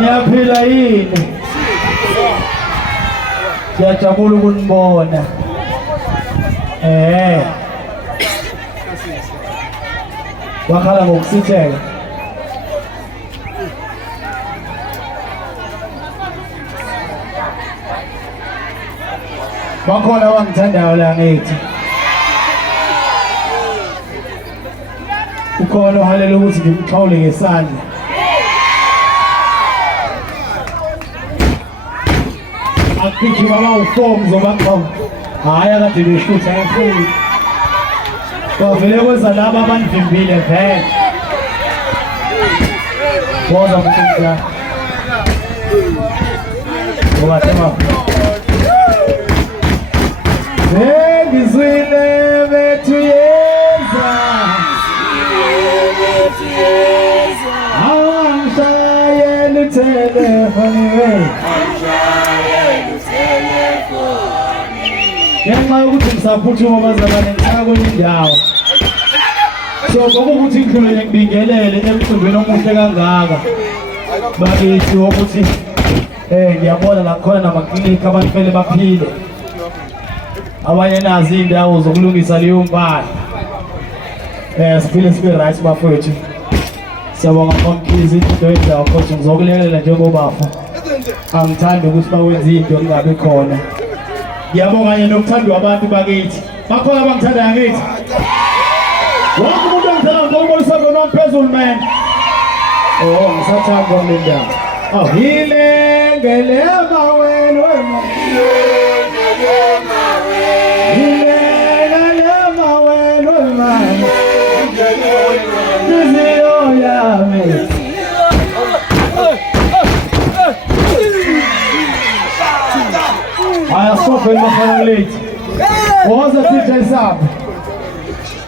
Niyaphila yini? Siyajabula ukunibona. Wakhala ngokusitheka. Bakhona abangithandayo la ngithi. Ukhona ohalela ukuthi ngimxhawule ngesandla. Akhithi baba uform zobakhona. Hayi akade beshutha kakhulu. Kwavele kwenza laba abanivimbile vele. Boza mthunza. Obathema. Ngizwile bethu yeza. Angishayele telefoni we. Ngenxa yokuthi ngisaphuthuma abazalwane ngicela kwenye indawo. So ngoba ukuthi ngidlule ngibingelele emcimbini omuhle kangaka. Bakithi ukuthi ngiyabona la khona namaklinika abantu vele baphile. Abanye nazi indawo zokulungisa leyo mpahla. Siphile sibe right bafowethu. Siyabonga konkizi into yendawo futhi ngizokulekelela njengobafa. Angithandi ukuthi bawenze into engabe khona. Ngiyabonga kanye nokuthandwa abantu bakithi. Bakhona abangithandayo ngakithi. Wonke umuntu ongithanda ngokubonisa nomphezulu man. Ngisathanda kwami ndawo. Hilengelema wena wena. Hilengelema wena wena. Ngiziyo yami. Aya sofa imafana late. Woza tija isabu.